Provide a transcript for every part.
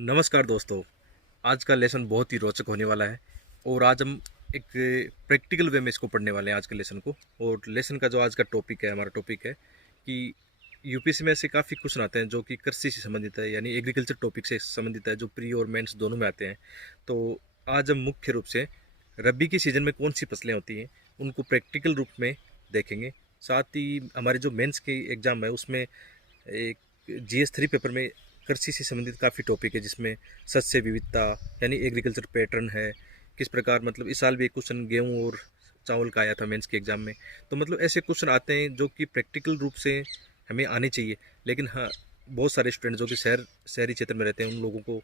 नमस्कार दोस्तों। आज का लेसन बहुत ही रोचक होने वाला है और आज हम एक प्रैक्टिकल वे में इसको पढ़ने वाले हैं आज के लेसन को। और लेसन का जो आज का टॉपिक है, हमारा टॉपिक है कि यूपीएससी में ऐसे काफ़ी क्वेश्चन आते हैं जो कि कृषि से संबंधित है, यानी एग्रीकल्चर टॉपिक से संबंधित है, जो प्री और मेंस दोनों में आते हैं। तो आज हम मुख्य रूप से रबी की सीज़न में कौन सी फसलें होती हैं उनको प्रैक्टिकल रूप में देखेंगे। साथ ही हमारे जो मेंस की एग्ज़ाम है उसमें एक GS3 पेपर में कृषि से संबंधित काफ़ी टॉपिक है, जिसमें शस्य विविधता यानी एग्रीकल्चर पैटर्न है, किस प्रकार मतलब इस साल भी एक क्वेश्चन गेहूं और चावल का आया था मेंस के एग्ज़ाम में। तो मतलब ऐसे क्वेश्चन आते हैं जो कि प्रैक्टिकल रूप से हमें आने चाहिए। लेकिन हाँ, बहुत सारे स्टूडेंट जो कि शहरी क्षेत्र में रहते हैं उन लोगों को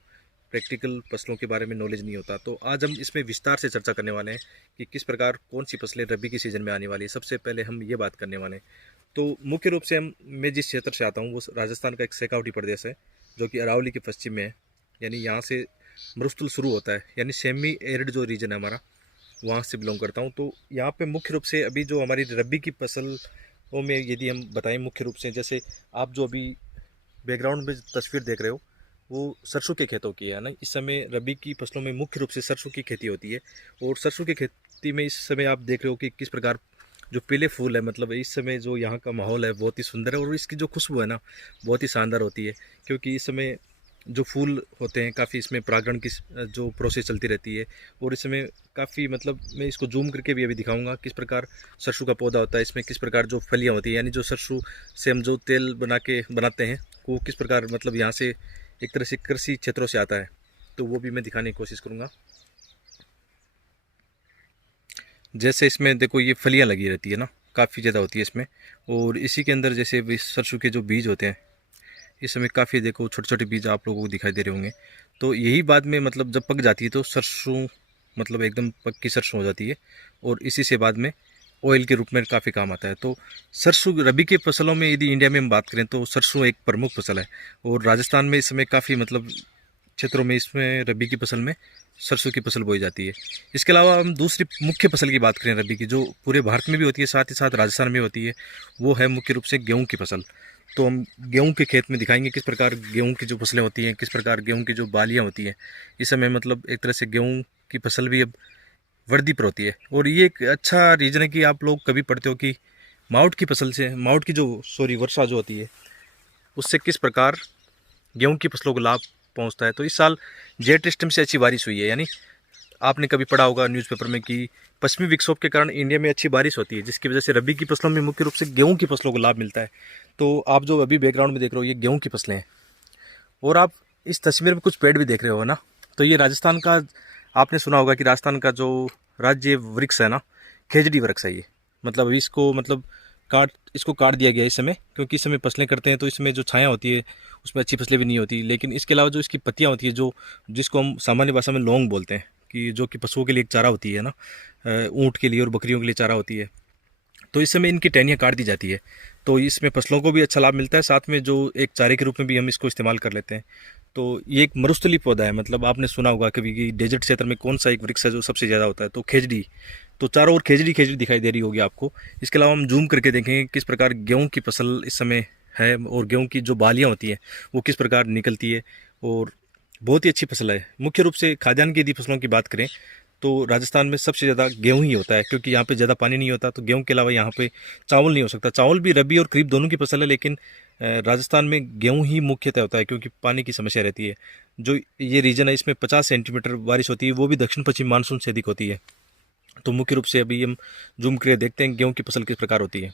प्रैक्टिकल फसलों के बारे में नॉलेज नहीं होता। तो आज हम इसमें विस्तार से चर्चा करने वाले हैं कि किस प्रकार कौन सी फसलें रबी की सीज़न में आने वाली है। सबसे पहले हम ये बात करने वाले हैं। तो मुख्य रूप से मैं जिस क्षेत्र से आता हूँ वो राजस्थान का एक शेखावटी प्रदेश है, जो कि अरावली के पश्चिम में है। यानी यहाँ से मरुस्थल शुरू होता है, यानी सेमी एरिड जो रीजन है हमारा, वहाँ से बिलोंग करता हूँ। तो यहाँ पे मुख्य रूप से अभी जो हमारी रबी की फसलों में यदि हम बताएं, मुख्य रूप से जैसे आप जो अभी बैकग्राउंड में तस्वीर देख रहे हो वो सरसों के खेतों की है ना। इस समय रबी की फसलों में मुख्य रूप से सरसों की खेती होती है। और सरसों की खेती में इस समय आप देख रहे हो कि किस प्रकार जो पीले फूल है, मतलब इस समय जो यहाँ का माहौल है बहुत ही सुंदर है और इसकी जो खुशबू है ना बहुत ही शानदार होती है। क्योंकि इस समय जो फूल होते हैं काफ़ी इसमें परागण की जो प्रोसेस चलती रहती है। और इस समय काफ़ी मतलब मैं इसको जूम करके भी अभी दिखाऊंगा किस प्रकार सरसों का पौधा होता है, इसमें किस प्रकार जो फलियाँ होती है, यानी जो सरसों से हम जो तेल बनाते हैं वो किस प्रकार मतलब यहाँ से एक तरह से कृषि क्षेत्रों से आता है। तो वो भी मैं दिखाने की कोशिश करूँगा। जैसे इसमें देखो ये फलियाँ लगी रहती है ना, काफ़ी ज़्यादा होती है इसमें। और इसी के अंदर जैसे सरसों के जो बीज होते हैं इस समय काफ़ी देखो छोटे छोटे बीज आप लोगों को दिखाई दे रहे होंगे। तो यही बाद में मतलब जब पक जाती है तो सरसों मतलब एकदम पक्की सरसों हो जाती है। और इसी से बाद में ऑयल के रूप में काफ़ी काम आता है। तो सरसों रबी के फसलों में यदि इंडिया में हम बात करें तो सरसों एक प्रमुख फसल है। और राजस्थान में इस समय काफ़ी मतलब क्षेत्रों में इसमें रबी की फसल में सरसों की फसल बोई जाती है। इसके अलावा हम दूसरी मुख्य फसल की बात करें रबी की, जो पूरे भारत में भी होती है साथ ही साथ राजस्थान में होती है, वो है मुख्य रूप से गेहूं की फसल। तो हम गेहूं के खेत में दिखाएंगे किस प्रकार गेहूं की जो फसलें होती हैं, किस प्रकार गेहूं की जो बालियाँ होती हैं। इस समय मतलब एक तरह से गेहूं की फसल भी अब वर्दी पर होती है। और ये एक अच्छा रीज़न है कि आप लोग कभी पढ़ते हो कि माउट की फसल से, माउट की जो वर्षा जो होती है उससे किस प्रकार गेहूं की फसलों को लाभ पहुंचता है। तो इस साल जेट सिस्टम से अच्छी बारिश हुई है, यानी आपने कभी पढ़ा होगा न्यूज़पेपर में कि पश्चिमी विक्षोभ के कारण इंडिया में अच्छी बारिश होती है, जिसकी वजह से रबी की फसलों में मुख्य रूप से गेहूं की फसलों को लाभ मिलता है। तो आप जो अभी बैकग्राउंड में देख रहे हो ये गेहूं की फसलें हैं। और आप इस तस्वीर में कुछ पेड़ भी देख रहे हो ना, तो ये राजस्थान का, आपने सुना होगा कि राजस्थान का जो राज्य वृक्ष है ना, खेजड़ी वृक्ष है ये। मतलब अभी इसको मतलब इसको काट दिया गया है इस समय, क्योंकि इस समय फसलें करते हैं तो इसमें जो छाया होती है उसमें अच्छी फसलें भी नहीं होती। लेकिन इसके अलावा जो इसकी पत्तियाँ होती है, जो जिसको हम सामान्य भाषा में लौंग बोलते हैं, कि जो कि पशुओं के लिए एक चारा होती है ना, ऊँट के लिए और बकरियों के लिए चारा होती है। तो इस समय इनकी टहनियाँ काट दी जाती है। तो इसमें फसलों को भी अच्छा लाभ मिलता है, साथ में जो एक चारे के रूप में भी हम इसको इस्तेमाल कर लेते हैं। तो ये एक मरुस्थलीय पौधा है। मतलब आपने सुना होगा कभी कि डेजर्ट क्षेत्र में कौन सा एक वृक्ष है जो सबसे ज़्यादा होता है, तो खेजड़ी। तो चारों ओर खेजड़ी खेजड़ी दिखाई दे रही होगी आपको। इसके अलावा हम जूम करके देखेंगे किस प्रकार गेहूँ की फसल इस समय है और गेहूँ की जो बालियाँ होती हैं वो किस प्रकार निकलती है। और बहुत ही अच्छी फसल है। मुख्य रूप से खाद्यान्न की यदि फसलों की बात करें तो राजस्थान में सबसे ज़्यादा गेहूं ही होता है, क्योंकि यहाँ पे ज़्यादा पानी नहीं होता। तो गेहूं के अलावा यहाँ पे चावल नहीं हो सकता। चावल भी रबी और खरीफ दोनों की फसल है, लेकिन राजस्थान में गेहूं ही मुख्यतः होता है क्योंकि पानी की समस्या रहती है। जो ये रीजन है इसमें 50 सेंटीमीटर बारिश होती है, वो भी दक्षिण पश्चिम मानसून से अधिक होती है। तो मुख्य रूप से अभी हम जूम करके देखते हैं गेहूँ की फसल किस प्रकार होती है।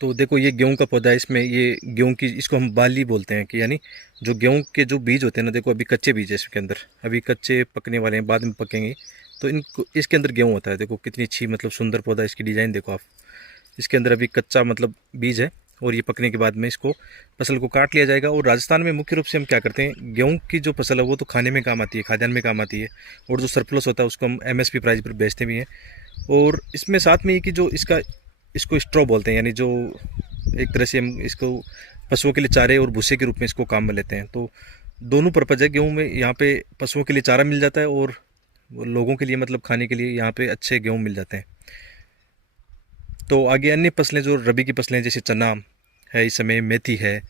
तो देखो ये गेहूं का पौधा है, इसमें ये गेहूं की, इसको हम बाली बोलते हैं कि यानी जो गेहूं के जो बीज होते हैं ना, देखो अभी कच्चे बीज है इसके अंदर, अभी कच्चे पकने वाले हैं, बाद में पकेंगे। तो इनको इसके अंदर गेहूं होता है। देखो कितनी अच्छी मतलब सुंदर पौधा, इसकी डिज़ाइन देखो आप। इसके अंदर अभी कच्चा मतलब बीज है और ये पकने के बाद में इसको फसल को काट लिया जाएगा। और राजस्थान में मुख्य रूप से हम क्या करते हैं, गेहूं की जो फसल है वो तो खाने में काम आती है, खाद्यान्न में काम आती है। और जो सरप्लस होता है उसको हम MSP प्राइस पर बेचते भी हैं। और इसमें साथ में ये कि जो इसको स्ट्रॉ बोलते हैं, यानी जो एक तरह से हम इसको पशुओं के लिए चारे और भूसे के रूप में इसको काम में लेते हैं। तो दोनों पर्पज़ है गेहूँ में, यहाँ पे पशुओं के लिए चारा मिल जाता है और लोगों के लिए मतलब खाने के लिए यहाँ पे अच्छे गेहूँ मिल जाते हैं। तो आगे अन्य फसलें जो रबी की फसलें जैसे चना है, इस समय मेथी है,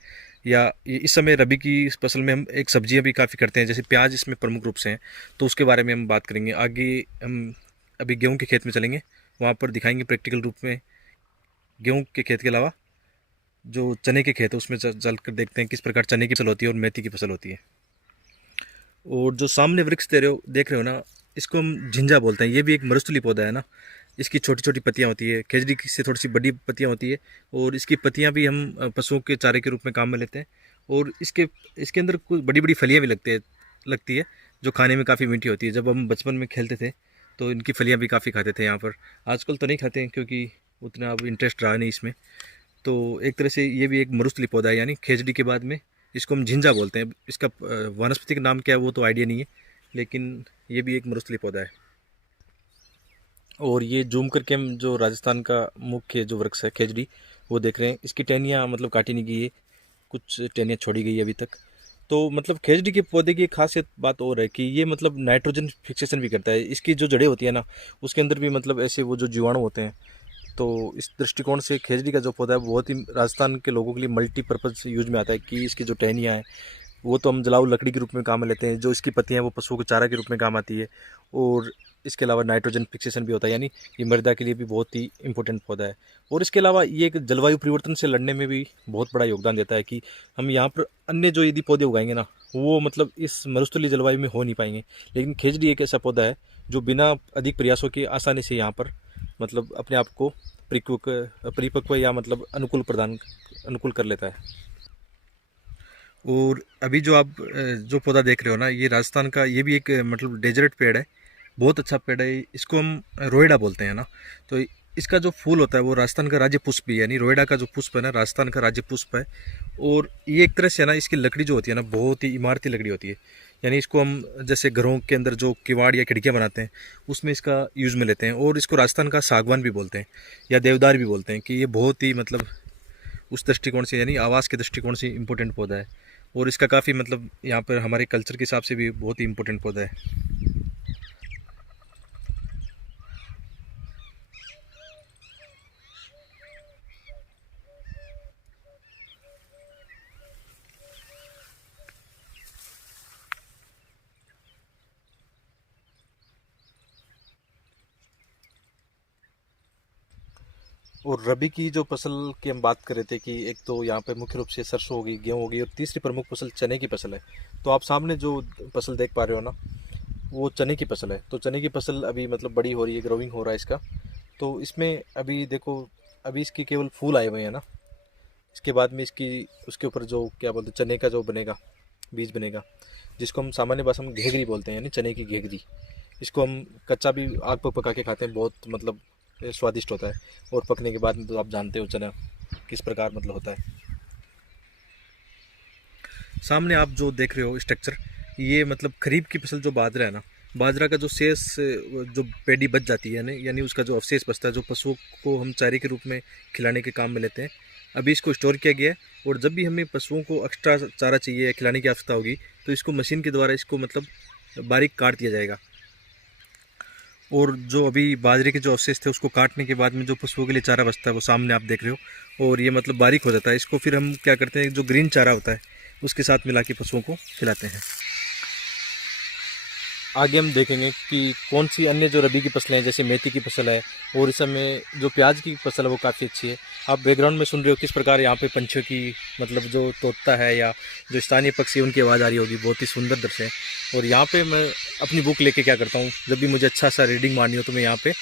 या इस समय रबी की इस फसल में हम एक सब्जियां भी काफ़ी करते हैं, जैसे प्याज इसमें प्रमुख रूप से हैं, तो उसके बारे में हम बात करेंगे आगे। हम अभी गेहूं के खेत में चलेंगे, वहाँ पर दिखाएंगे प्रैक्टिकल रूप में गेहूं के खेत के अलावा जो चने के खेत है उसमें चल कर देखते हैं किस प्रकार चने की फसल होती है और मेथी की फसल होती है। और जो सामने वृक्ष देख रहे हो ना, इसको हम झिंजा बोलते हैं। ये भी एक मरुस्थलीय पौधा है ना। इसकी छोटी छोटी पत्तियां होती है, खेजड़ी से थोड़ी सी बड़ी पत्तियां होती है, और इसकी पत्तियां भी हम पशुओं के चारे के रूप में काम में लेते हैं। और इसके इसके अंदर कुछ बड़ी बड़ी फलियां भी लगती है, जो खाने में काफ़ी मीठी होती है। जब हम बचपन में खेलते थे तो इनकी फलियां भी काफ़ी खाते थे यहाँ पर। आजकल तो नहीं खाते हैं क्योंकि उतना अब इंटरेस्ट रहा नहीं इसमें। तो एक तरह से ये भी एक मरुस्थलीय पौधा है, यानी खेजड़ी के बाद में इसको हम झिंजा बोलते हैं। इसका वनस्पति का नाम क्या है वो तो आइडिया नहीं है, लेकिन ये भी एक मरुस्थलीय पौधा है। और ये जूम करके हम जो राजस्थान का मुख्य जो वृक्ष है खेजड़ी, वो देख रहे हैं। इसकी टहनियाँ मतलब काटी नहीं गई है, कुछ टहनियाँ छोड़ी गई है अभी तक। तो मतलब खेजड़ी के पौधे की एक खासियत बात और है कि ये मतलब नाइट्रोजन फिक्सेशन भी करता है। इसकी जो जड़ें होती है ना, उसके अंदर भी मतलब ऐसे वो जो जीवाणु होते हैं। तो इस दृष्टिकोण से खेजड़ी का जो पौधा है बहुत ही राजस्थान के लोगों के लिए मल्टीपर्पज़ यूज में आता है। कि इसकी जो टहनियाँ हैं वो तो हम जलाऊ लकड़ी के रूप में काम में लेते हैं, जो इसकी पत्तियाँ हैं वो पशुओं के चारा के रूप में काम आती है। और इसके अलावा नाइट्रोजन फिक्सेशन भी होता है, यानी ये मृदा के लिए भी बहुत ही इंपॉर्टेंट पौधा है। और इसके अलावा ये एक जलवायु परिवर्तन से लड़ने में भी बहुत बड़ा योगदान देता है। कि हम यहाँ पर अन्य जो यदि पौधे उगाएंगे ना, वो मतलब इस मरुस्थलीय जलवायु में हो नहीं पाएंगे। लेकिन खेजड़ी एक ऐसा पौधा है जो बिना अधिक प्रयासों के आसानी से यहाँ पर मतलब अपने आप को परिपक्व या मतलब अनुकूल कर लेता है। और अभी जो आप जो पौधा देख रहे हो ना, ये राजस्थान का, ये भी एक मतलब डेजर्ट पेड़ है, बहुत अच्छा पेड़ है। इसको हम रोएडा बोलते हैं ना। तो इसका जो फूल होता है वो राजस्थान का राज्य पुष्प भी है, यानी रोएडा का जो पुष्प है ना, राजस्थान का राज्य पुष्प है। और ये एक तरह से है ना, इसकी लकड़ी जो होती है ना, बहुत ही इमारती लकड़ी होती है। यानी इसको हम जैसे घरों के अंदर जो किवाड़ या खिड़कियाँ बनाते हैं उसमें इसका यूज़ में लेते हैं। और इसको राजस्थान का सागवान भी बोलते हैं या देवदार भी बोलते हैं। कि ये बहुत ही मतलब उस दृष्टिकोण से, यानी आवास के दृष्टिकोण से इम्पोर्टेंट पौधा है। और इसका काफ़ी मतलब यहाँ पर हमारे कल्चर के हिसाब से भी बहुत ही इम्पोर्टेंट पौधा है। और रबी की जो फसल की हम बात कर रहे थे कि एक तो यहाँ पे मुख्य रूप से सरसों होगी, गेहूँ होगी, और तीसरी प्रमुख फसल चने की फसल है। तो आप सामने जो फसल देख पा रहे हो ना, वो चने की फसल है। तो चने की फसल अभी मतलब बड़ी हो रही है, ग्रोइंग हो रहा है इसका। तो इसमें अभी देखो, अभी इसके केवल फूल आए हुए हैं ना। इसके बाद में इसकी उसके ऊपर जो क्या बोलते हैं, चने का जो बनेगा, बीज बनेगा, जिसको हम सामान्य भाषा में घेगरी बोलते हैं, यानी चने की घेगरी। इसको हम कच्चा भी आग पर पका के खाते हैं, बहुत मतलब स्वादिष्ट होता है। और पकने के बाद में तो आप जानते हो चना किस प्रकार मतलब होता है। सामने आप जो देख रहे हो स्ट्रक्चर, ये मतलब खरीफ की फसल जो बाजरा है ना, बाजरा का जो शेष जो पेडी बच जाती है ना, यानी उसका जो अवशेष बचता है, जो पशुओं को हम चारे के रूप में खिलाने के काम में लेते हैं, अभी इसको स्टोर किया गया है। और जब भी हमें पशुओं को एक्स्ट्रा चारा चाहिए या खिलाने की आवश्यकता होगी, तो इसको मशीन के द्वारा इसको मतलब बारीक काट दिया जाएगा। और जो अभी बाजरे के जो अवशेष थे उसको काटने के बाद में जो पशुओं के लिए चारा बचता है वो सामने आप देख रहे हो। और ये मतलब बारीक हो जाता है। इसको फिर हम क्या करते हैं, जो ग्रीन चारा होता है उसके साथ मिला के पशुओं को खिलाते हैं। आगे हम देखेंगे कि कौन सी अन्य जो रबी की फसलें हैं, जैसे मेथी की फसल है, और इस समय जो प्याज की फसल है वो काफ़ी अच्छी है। आप बैकग्राउंड में सुन रहे हो किस प्रकार यहाँ पे पंछियों की मतलब जो तोता है या जो स्थानीय पक्षी उनकी आवाज़ आ रही होगी, बहुत ही सुंदर दृश्य है। और यहाँ पे मैं अपनी बुक लेके क्या करता हूँ, जब भी मुझे अच्छा सा रीडिंग मारनी हो तो मैं यहाँ पे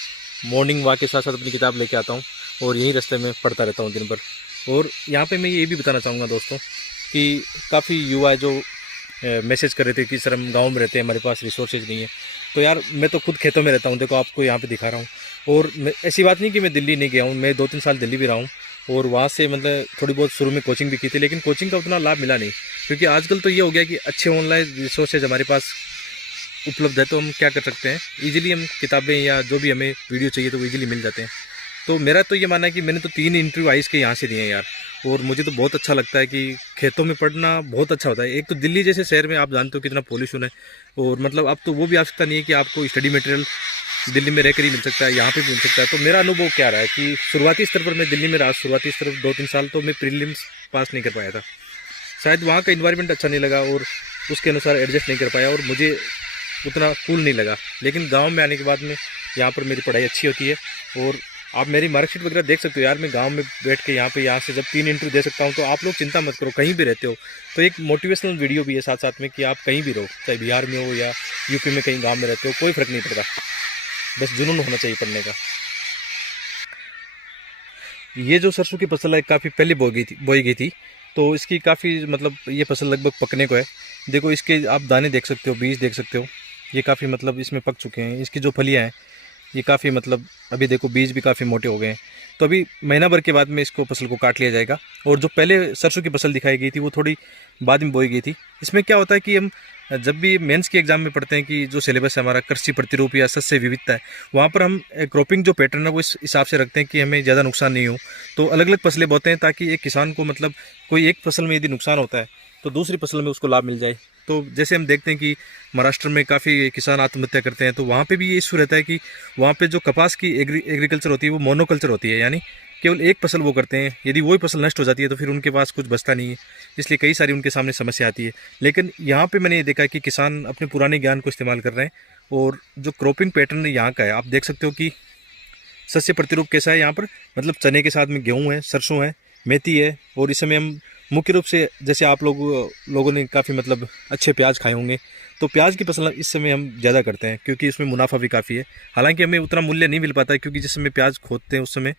मॉर्निंग वॉक के साथ साथ अपनी किताब लेके आता हूँ और यहीं रास्ते में पढ़ता रहता हूँ दिन भर। और यहाँ पे मैं ये भी बताना चाहूँगा दोस्तों कि काफ़ी युवा जो मैसेज कर रहे थे कि सर हम गांव में रहते हैं, हमारे पास रिसोर्सेज नहीं है। तो यार मैं तो खुद खेतों में रहता हूँ, देखो आपको यहाँ पे दिखा रहा हूँ। और ऐसी बात नहीं कि मैं दिल्ली नहीं गया हूँ, मैं 2-3 साल दिल्ली भी रहा हूँ। और वहाँ से मतलब थोड़ी बहुत शुरू में कोचिंग भी की थी, लेकिन कोचिंग का उतना लाभ मिला नहीं। क्योंकि आजकल तो ये हो गया कि अच्छे ऑनलाइन रिसोर्सेज हमारे पास उपलब्ध है, तो हम क्या कर सकते हैं, ईजिली हम किताबें या जो भी हमें वीडियो चाहिए तो वो ईजिली मिल जाते हैं। तो मेरा तो ये मानना है कि मैंने तो 3 इंटरव्यू आइस के यहाँ से दिए हैं यार। और मुझे तो बहुत अच्छा लगता है कि खेतों में पढ़ना बहुत अच्छा होता है। एक तो दिल्ली जैसे शहर में आप जानते हो कितना पॉल्यूशन है, और मतलब अब तो वो भी आवश्यकता नहीं है कि आपको स्टडी मटेरियल दिल्ली में रहकर ही मिल सकता है, यहाँ पे भी मिल सकता है। तो मेरा अनुभव क्या रहा है कि शुरुआती स्तर पर मैं दिल्ली में रहा, शुरुआती स्तर 2-3 साल तो मैं प्रीलिम्स पास नहीं कर पाया था। शायद वहाँ का इन्वायरमेंट अच्छा नहीं लगा और उसके अनुसार एडजस्ट नहीं कर पाया और मुझे उतना कूल नहीं लगा। लेकिन गांव में आने के बाद में यहाँ पर मेरी पढ़ाई अच्छी होती है और आप मेरी मार्कशीट वगैरह देख सकते हो यार। मैं गांव में बैठ के यहाँ से जब 3 इंटरव्यू दे सकता हूँ, तो आप लोग चिंता मत करो, कहीं भी रहते हो तो एक मोटिवेशनल वीडियो भी है साथ साथ में कि आप कहीं भी रहो, चाहे बिहार में हो या यूपी में कहीं गाँव में रहते हो, कोई फ़र्क नहीं पड़ता, बस जुनून होना चाहिए पढ़ने का। ये जो सरसों की फसल है काफ़ी पहले बोई गई थी, तो इसकी काफ़ी मतलब ये फसल लगभग पकने को है। देखो इसके आप दाने देख सकते हो, बीज देख सकते हो, ये काफ़ी मतलब इसमें पक चुके हैं। इसकी जो फलियाँ हैं ये काफ़ी मतलब अभी देखो बीज भी काफ़ी मोटे हो गए हैं। तो अभी महीना भर के बाद में इसको फसल को काट लिया जाएगा। और जो पहले सरसों की फसल दिखाई गई थी वो थोड़ी बाद में बोई गई थी। इसमें क्या होता है कि हम जब भी मेंस के एग्जाम में पढ़ते हैं कि जो सिलेबस है हमारा कृषि प्रतिरूप या शस्य विविधता है, वहाँ पर हम क्रॉपिंग जो पैटर्न है वो इस हिसाब से रखते हैं कि हमें ज़्यादा नुकसान नहीं हो। तो अलग अलग फसलें बोते हैं ताकि एक किसान को मतलब कोई एक फसल में यदि नुकसान होता है तो दूसरी फसल में उसको लाभ मिल जाए। तो जैसे हम देखते हैं कि महाराष्ट्र में काफ़ी किसान आत्महत्या करते हैं, तो वहाँ पे भी ये इशू रहता है कि वहाँ पे जो कपास की एग्रीकल्चर होती है वो मोनोकल्चर होती है, यानी केवल एक फसल वो करते हैं। यदि वही फसल नष्ट हो जाती है तो फिर उनके पास कुछ बचता नहीं है, इसलिए कई सारी उनके सामने समस्या आती है। लेकिन यहाँ पे मैंने ये देखा कि किसान अपने पुराने ज्ञान को इस्तेमाल कर रहे हैं और जो क्रॉपिंग पैटर्न यहाँ का है आप देख सकते हो कि शस्य प्रतिरूप कैसा है यहाँ पर। मतलब चने के साथ में गेहूँ है, सरसों है, मेथी है और इस समय हम मुख्य रूप से जैसे आप लोगों ने काफ़ी मतलब अच्छे प्याज खाए होंगे, तो प्याज की फसल इस समय हम ज़्यादा करते हैं क्योंकि इसमें मुनाफा भी काफ़ी है। हालांकि हमें उतना मूल्य नहीं मिल पाता है क्योंकि जिस समय प्याज खोदते हैं उस समय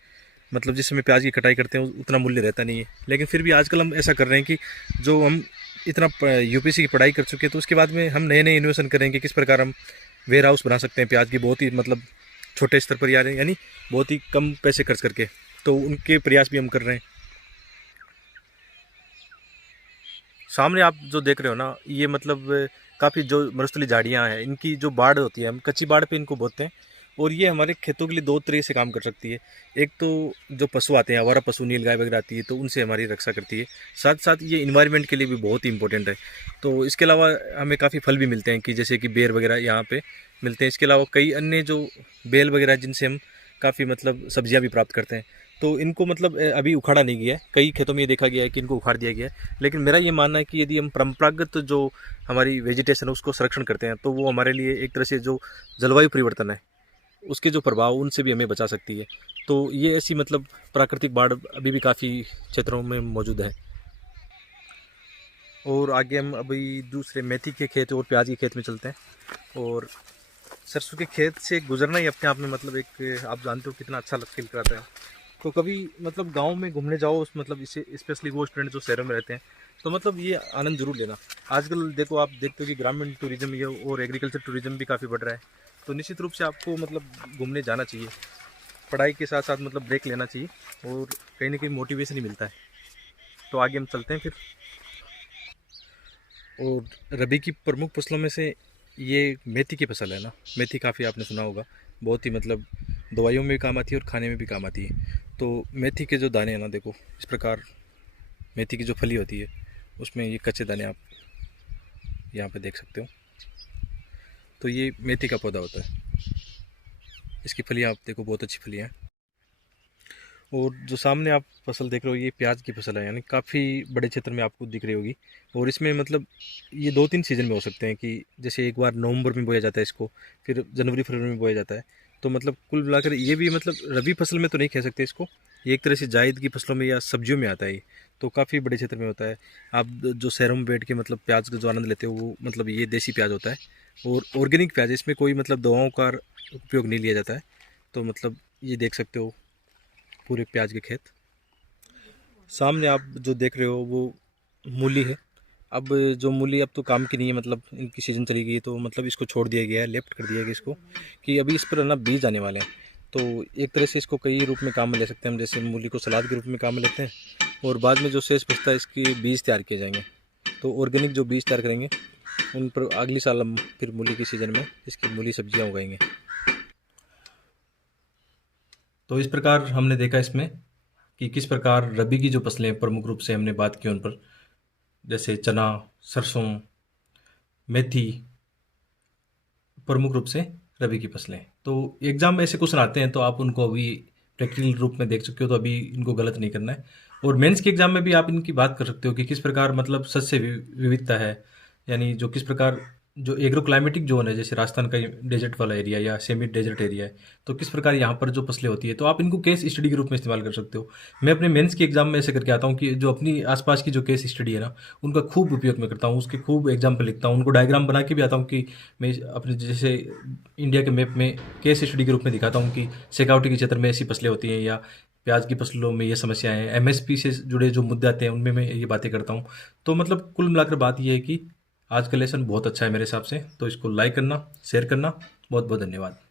मतलब जिस समय प्याज की कटाई करते हैं उतना मूल्य रहता नहीं है। लेकिन फिर भी आजकल हम ऐसा कर रहे हैं कि जो हम इतना यूपीएससी की पढ़ाई कर चुके हैं तो उसके बाद में हम नए नए इन्वेशन करेंगे किस प्रकार हम वेयर हाउस बना सकते हैं प्याज की, बहुत ही मतलब छोटे स्तर पर यानी बहुत ही कम पैसे खर्च करके। तो उनके प्रयास भी हम कर रहे हैं। सामने आप जो देख रहे हो ना, ये मतलब काफ़ी जो मरुस्थलीय झाड़ियाँ हैं, इनकी जो बाढ़ होती है हम कच्ची बाढ़ पे इनको बोते हैं और ये हमारे खेतों के लिए दो तरह से काम कर सकती है। एक तो जो पशु आते हैं, आवारा पशु, नीलगाय वगैरह आती है, तो उनसे हमारी रक्षा करती है। साथ साथ ये इन्वायरमेंट के लिए भी बहुत ही इंपॉर्टेंट है। तो इसके अलावा हमें काफ़ी फल भी मिलते हैं कि जैसे कि बेर वगैरह यहाँ पे मिलते हैं। इसके अलावा कई अन्य जो बेल वगैरह जिनसे हम काफ़ी मतलब सब्जियाँ भी प्राप्त करते हैं। तो इनको मतलब अभी उखाड़ा नहीं गया है, कई खेतों में ये देखा गया है कि इनको उखाड़ दिया गया है। लेकिन मेरा ये मानना है कि यदि हम परंपरागत जो हमारी वेजिटेशन है उसको संरक्षण करते हैं तो वो हमारे लिए एक तरह से जो जलवायु परिवर्तन है उसके जो प्रभाव उनसे भी हमें बचा सकती है। तो ये ऐसी मतलब प्राकृतिक बाढ़ अभी भी काफ़ी क्षेत्रों में मौजूद है। और आगे हम अभी दूसरे मेथी के खेत और प्याज के खेत में चलते हैं। और सरसों के खेत से गुजरना ही अपने आप में मतलब एक आप जानते हो कितना अच्छा फील कराता है। तो कभी मतलब गांव में घूमने जाओ उस मतलब इसे स्पेशली वो स्टूडेंट जो शहरों में रहते हैं, तो मतलब ये आनंद जरूर लेना। आजकल देखो आप देखते हो कि ग्रामीण टूरिज्म ये और एग्रीकल्चर टूरिज्म भी काफ़ी बढ़ रहा है। तो निश्चित रूप से आपको मतलब घूमने जाना चाहिए, पढ़ाई के साथ साथ मतलब ब्रेक लेना चाहिए और कहीं ना कहीं मोटिवेशन ही मिलता है। तो आगे हम चलते हैं फिर। और रबी की प्रमुख फसलों में से ये मेथी की फसल है ना। मेथी काफ़ी आपने सुना होगा, बहुत ही मतलब दवाइयों में भी काम आती है और खाने में भी काम आती है। तो मेथी के जो दाने हैं ना, देखो इस प्रकार मेथी की जो फली होती है उसमें ये कच्चे दाने आप यहाँ पे देख सकते हो। तो ये मेथी का पौधा होता है, इसकी फलियाँ आप देखो बहुत अच्छी फलियाँ हैं। और जो सामने आप फसल देख रहे हो ये प्याज की फसल है, यानी काफ़ी बड़े क्षेत्र में आपको दिख रही होगी। और इसमें मतलब ये 2-3 सीज़न में हो सकते हैं कि जैसे एक बार नवंबर में बोया जाता है इसको, फिर जनवरी फरवरी में बोया जाता है। तो मतलब कुल मिलाकर ये भी मतलब रबी फसल में तो नहीं कह सकते इसको, ये एक तरह से जायद की फसलों में या सब्जियों में आता है ये। तो काफ़ी बड़े क्षेत्र में होता है। आप जो शहरों में बैठ के मतलब प्याज का जो आनंद लेते हो वो मतलब ये देसी प्याज होता है और ऑर्गेनिक प्याज है, इसमें कोई मतलब दवाओं का उपयोग नहीं लिया जाता है। तो मतलब ये देख सकते हो पूरे प्याज के खेत। सामने आप जो देख रहे हो वो मूली है। अब जो मूली अब तो काम की नहीं है, मतलब इनकी सीज़न चली गई तो मतलब इसको छोड़ दिया गया है, लेफ्ट कर दिया गया इसको कि अभी इस पर ना बीज आने वाले हैं। तो एक तरह से इसको कई रूप में काम में ले सकते हैं हम, जैसे मूली को सलाद के रूप में काम में लेते हैं और बाद में जो शेष बचता है इसके बीज तैयार किए जाएंगे। तो ऑर्गेनिक जो बीज तैयार करेंगे उन पर अगली साल हम फिर मूली की सीज़न में इसकी मूली सब्जियाँ उगाएंगे। तो इस प्रकार हमने देखा इसमें कि किस प्रकार रबी की जो फसलें प्रमुख रूप से हमने बात की उन पर, जैसे चना, सरसों, मेथी, प्रमुख रूप से रबी की फसलें। तो एग्जाम में ऐसे क्वेश्चन आते हैं तो आप उनको अभी प्रैक्टिकल रूप में देख चुके हो, तो अभी इनको गलत नहीं करना है। और मेंस के एग्ज़ाम में भी आप इनकी बात कर सकते हो कि किस प्रकार मतलब सस्य विविधता है, यानी जो किस प्रकार जो एग्रो क्लाइमेटिक जोन है, जैसे राजस्थान का डेजर्ट वाला एरिया या सेमी डेजर्ट एरिया है, तो किस प्रकार यहाँ पर जो फसलें होती है, तो आप इनको केस स्टडी के रूप में इस्तेमाल कर सकते हो। मैं अपने मेंस के एग्जाम में ऐसे करके आता हूँ कि जो अपनी आसपास की जो केस स्टडी है ना, उनका खूब उपयोग मैं करता हूँ, उसके खूब एग्जाम्पल लिखता हूँ, उनको डायग्राम बना के भी आता हूँ कि मैं अपने जैसे इंडिया के मैप में केस स्टडी के रूप में दिखाता हूँ कि शेखावटी के क्षेत्र में ऐसी फसलें होती हैं, या प्याज की फसलों में ये समस्याएं हैं, एमएसपी से जुड़े जो मुद्दे आते हैं उनमें मैं ये बातें करता हूँ। तो मतलब कुल मिलाकर बात ये है कि आज का लेसन बहुत अच्छा है मेरे हिसाब से, तो इसको लाइक करना, शेयर करना। बहुत बहुत धन्यवाद।